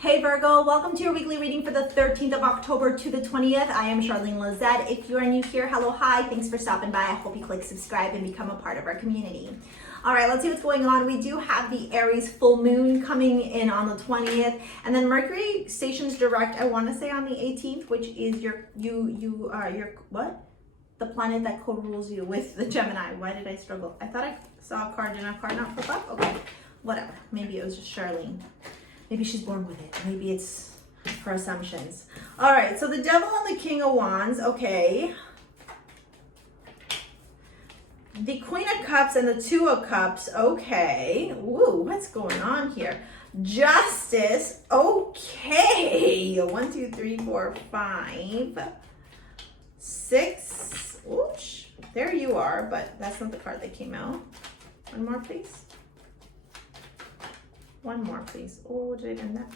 Hey Virgo, welcome to your weekly reading for the 13th of October to the 20th. I am Charlene Lizette. If you are new here, hello, hi, thanks for stopping by. I hope you click subscribe and become a part of our community. All right, let's see what's going on. We do have the Aries full moon coming in on the 20th, and then Mercury stations direct, I want to say on the 18th, which is your what? The planet that co-rules you with the Gemini. Why did I struggle? I thought I saw a card. Did a card not flip up? Okay, whatever. Maybe it was just Charlene. Maybe she's born with it. Maybe it's her assumptions. All right, so the Devil and the King of Wands, okay. The Queen of Cups and the Two of Cups, okay. Woo, what's going on here? Justice, okay. 1, 2, 3, 4, 5, 6. Oosh, there you are, but that's not the card that came out. One more, please. One more, please. Oh, did I do that?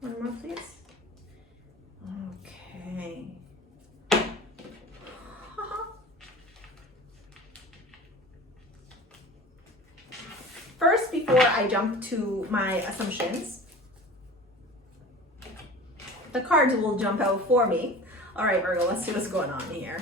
One more, please. Okay. First, before I jump to my assumptions, the cards will jump out for me. All right, Virgo, let's see what's going on here.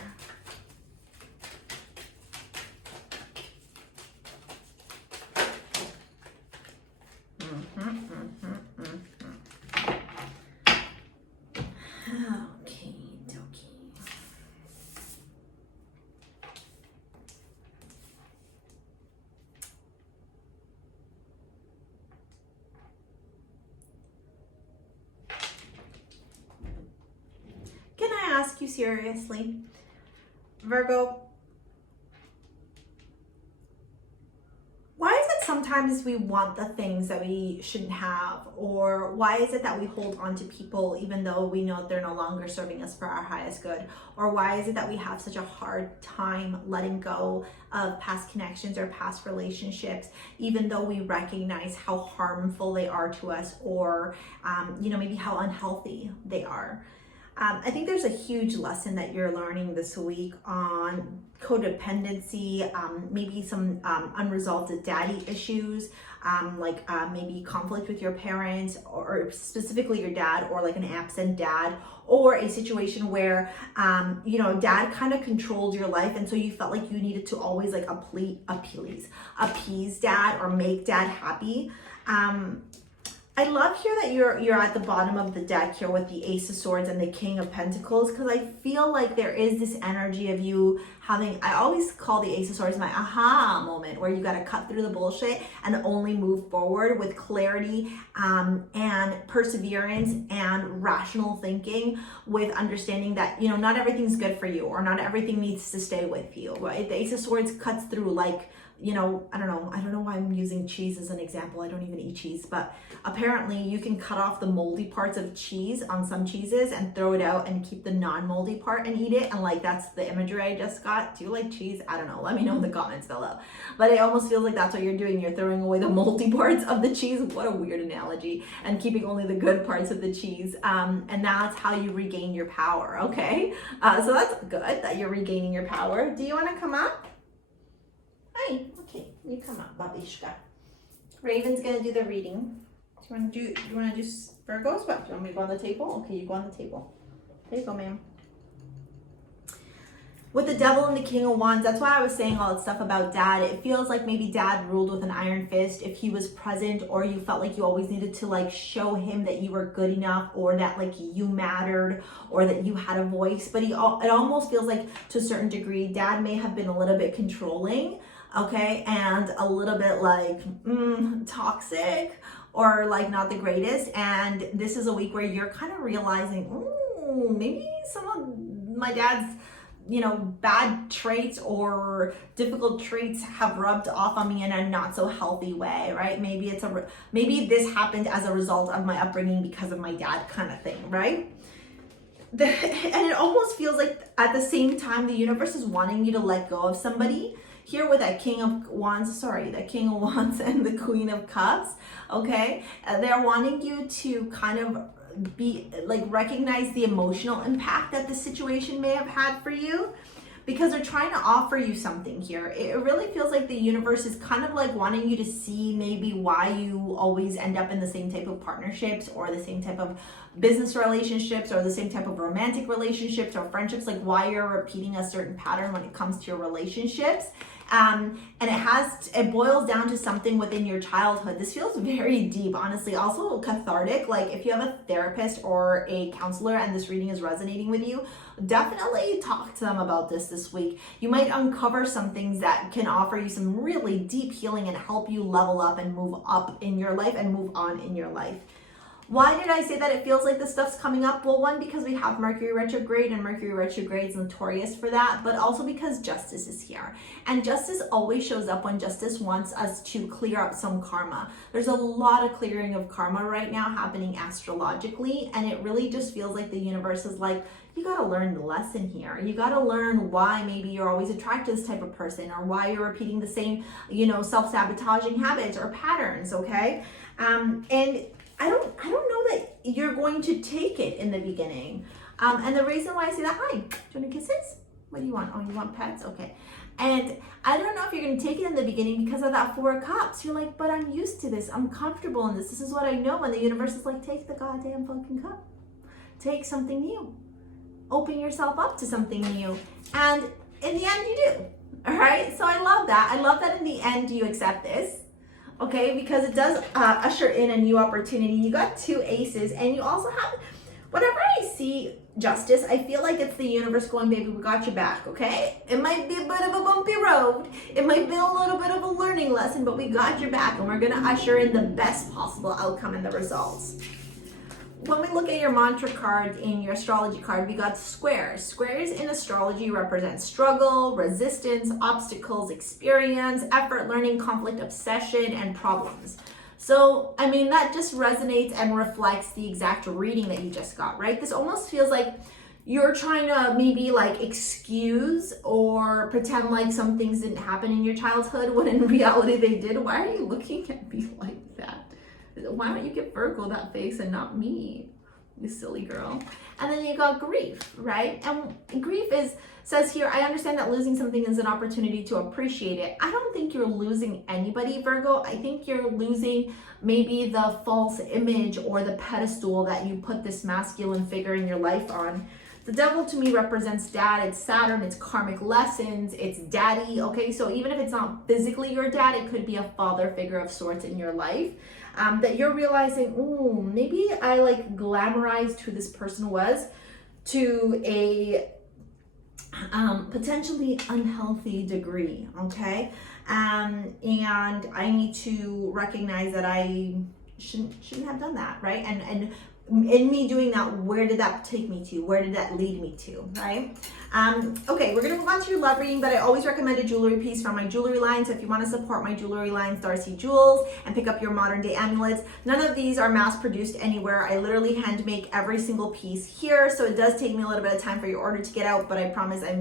Can I ask you seriously, Virgo, why is it sometimes we want the things that we shouldn't have? Or why is it that we hold on to people even though we know they're no longer serving us for our highest good? Or why is it that we have such a hard time letting go of past connections or past relationships, even though we recognize how harmful they are to us, or maybe how unhealthy they are? I think there's a huge lesson that you're learning this week on codependency, maybe some unresolved daddy issues, maybe conflict with your parents, or specifically your dad, or like an absent dad, or a situation where, dad kind of controlled your life, and so you felt like you needed to always like appease dad or make dad happy. I love here that you're at the bottom of the deck here with the Ace of Swords and the King of Pentacles, because I feel like there is this energy of you having, I always call the Ace of Swords my aha moment, where you got to cut through the bullshit and only move forward with clarity and perseverance and rational thinking, with understanding that, not everything's good for you, or not everything needs to stay with you, right? The Ace of Swords cuts through like, I don't know why I'm using cheese as an example. I don't even eat cheese, but apparently you can cut off the moldy parts of cheese on some cheeses and throw it out and keep the non-moldy part and eat it. And like, that's the imagery I just got. Do you like cheese? I don't know. Let me know in the comments below. But it almost feels like that's what you're doing. You're throwing away the moldy parts of the cheese. What a weird analogy. And keeping only the good parts of the cheese. And that's how you regain your power. Okay. So that's good that you're regaining your power. Do you want to come up? Hi, okay, you come up, Babishka. Raven's gonna do the reading. Do you wanna do Virgos? What? Do you want me to go on the table? Okay, you go on the table. There you go, ma'am. With the Devil and the King of Wands, that's why I was saying all that stuff about dad. It feels like maybe dad ruled with an iron fist if he was present, or you felt like you always needed to like show him that you were good enough, or that like you mattered, or that you had a voice. But it almost feels like, to a certain degree, dad may have been a little bit controlling, okay, and a little bit like toxic, or like not the greatest. And this is a week where you're kind of realizing, maybe some of my dad's bad traits or difficult traits have rubbed off on me in a not so healthy way, right? Maybe maybe this happened as a result of my upbringing because of my dad, kind of thing, right? And it almost feels like at the same time the universe is wanting you to let go of somebody. Here with that King of Wands and the Queen of Cups, okay? They're wanting you to kind of be like, recognize the emotional impact that the situation may have had for you. because they're trying to offer you something here. It really feels like the universe is kind of like wanting you to see maybe why you always end up in the same type of partnerships or the same type of business relationships or the same type of romantic relationships or friendships, like why you're repeating a certain pattern when it comes to your relationships. And it boils down to something within your childhood. This feels very deep, honestly. Also cathartic. Like if you have a therapist or a counselor and this reading is resonating with you, definitely talk to them about this week. You might uncover some things that can offer you some really deep healing and help you level up and move up in your life and move on in your life. Why did I say that it feels like this stuff's coming up? Well, one, because we have Mercury retrograde, and Mercury retrograde is notorious for that, but also because justice is here. And justice always shows up when justice wants us to clear up some karma. There's a lot of clearing of karma right now happening astrologically, and it really just feels like the universe is like, you got to learn the lesson here. You got to learn why maybe you're always attracted to this type of person, or why you're repeating the same, self-sabotaging habits or patterns, okay? And I don't know that you're going to take it in the beginning. And the reason why I say that, hi, do you want kisses? What do you want? Oh, you want pets? Okay. And I don't know if you're going to take it in the beginning because of that Four of Cups. You're like, but I'm used to this. I'm comfortable in this. This is what I know. And the universe is like, take the goddamn fucking cup. Take something new. Open yourself up to something new. And in the end, you do. All right? So I love that. I love that in the end, you accept this. Okay, because it does usher in a new opportunity. You got two aces, and you also have, whenever I see justice, I feel like it's the universe going, baby, we got your back, okay? It might be a bit of a bumpy road. It might be a little bit of a learning lesson, but we got your back, and we're going to usher in the best possible outcome in the results. When we look at your mantra card in your astrology card, we got squares. Squares in astrology represent struggle, resistance, obstacles, experience, effort, learning, conflict, obsession, and problems. So, I mean, that just resonates and reflects the exact reading that you just got, right? This almost feels like you're trying to maybe like excuse or pretend like some things didn't happen in your childhood when in reality they did. Why are you looking at me like that? Why don't you give Virgo that face and not me, you silly girl? And then you got grief, right? And grief says here, I understand that losing something is an opportunity to appreciate it. I don't think you're losing anybody, Virgo. I think you're losing maybe the false image or the pedestal that you put this masculine figure in your life on. The devil to me represents dad, it's Saturn, it's karmic lessons, it's daddy, okay? So even if it's not physically your dad, it could be a father figure of sorts in your life. That you're realizing, ooh, maybe I like glamorized who this person was to a potentially unhealthy degree, okay? And I need to recognize that I shouldn't have done that, right? And in me doing that, where did that take me to? Where did that lead me to, right? Okay, we're gonna move on to your love reading, but I always recommend a jewelry piece from my jewelry line. So if you want to support my jewelry line, STARSEA Jewels, and pick up your modern day amulets, none of these are mass produced anywhere. I literally hand make every single piece here. So it does take me a little bit of time for your order to get out, but I promise I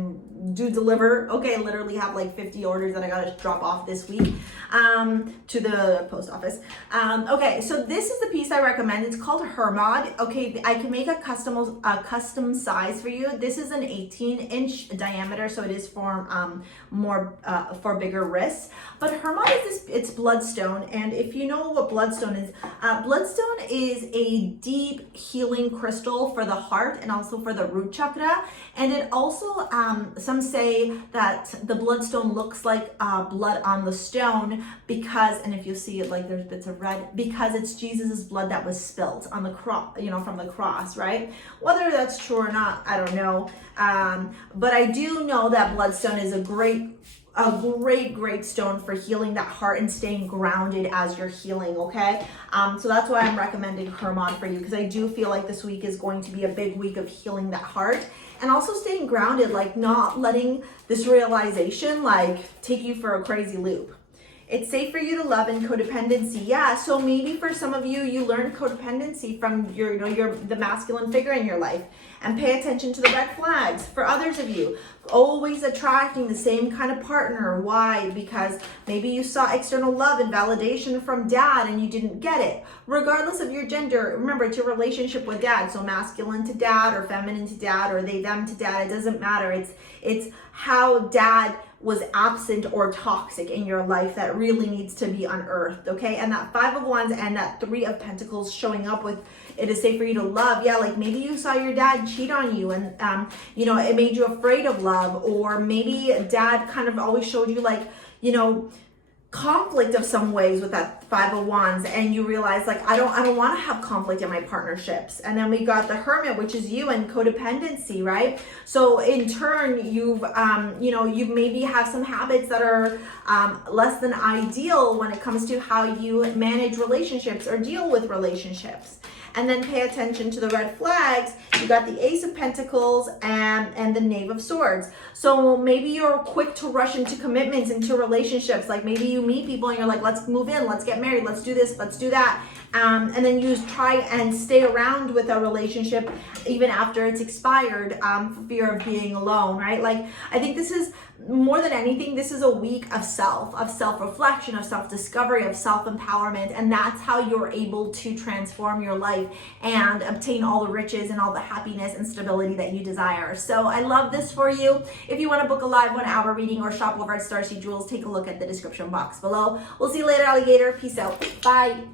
do deliver. Okay, I literally have like 50 orders that I gotta drop off this week to the post office. Okay, so this is the piece I recommend. It's called Hermit. Okay, I can make a custom size for you. This is an 18-inch diameter, so it is for for bigger wrists. But Hermit is it's bloodstone, and if you know what bloodstone is a deep healing crystal for the heart and also for the root chakra. And it also some say that the bloodstone looks like blood on the stone because, and if you see it, like there's bits of red, because it's Jesus's blood that was spilled on the cross, from the cross, right? Whether that's true or not, I don't know. But I do know that bloodstone is a great stone for healing that heart and staying grounded as you're healing, okay? So that's why I'm recommending Hermit for you, because I do feel like this week is going to be a big week of healing that heart and also staying grounded, like not letting this realization like take you for a crazy loop. It's safe for you to love in codependency. Yeah, so maybe for some of you, you learned codependency from the masculine figure in your life, and pay attention to the red flags. For others of you, always attracting the same kind of partner. Why? Because maybe you saw external love and validation from dad and you didn't get it. Regardless of your gender, remember, it's your relationship with dad. So masculine to dad or feminine to dad or they, them to dad, it doesn't matter. It's how dad was absent or toxic in your life that really needs to be unearthed, okay? And that 5 of Wands and that 3 of Pentacles showing up with it is safe for you to love. Yeah, like maybe you saw your dad cheat on you and, you know, it made you afraid of love, or maybe dad kind of always showed you like, you know, conflict of some ways with that 5 of Wands, and you realize like I don't want to have conflict in my partnerships. And then we got the Hermit, which is you and codependency, right? So in turn, you've you know, you maybe have some habits that are less than ideal when it comes to how you manage relationships or deal with relationships. And then pay attention to the red flags. You got the Ace of Pentacles and the Knave of Swords. So maybe you're quick to rush into commitments, into relationships. Like maybe you meet people and you're like, let's move in, let's get married, let's do this, let's do that. And then you try and stay around with a relationship even after it's expired for fear of being alone, right? Like I think this is, more than anything, this is a week of self-reflection, of self-discovery, of self-empowerment, and that's how you're able to transform your life and obtain all the riches and all the happiness and stability that you desire. So I love this for you. If you want to book a live 1-hour reading or shop over at STARSEA Jewels, take a look at the description box below. We'll see you later, alligator. Peace out. Bye.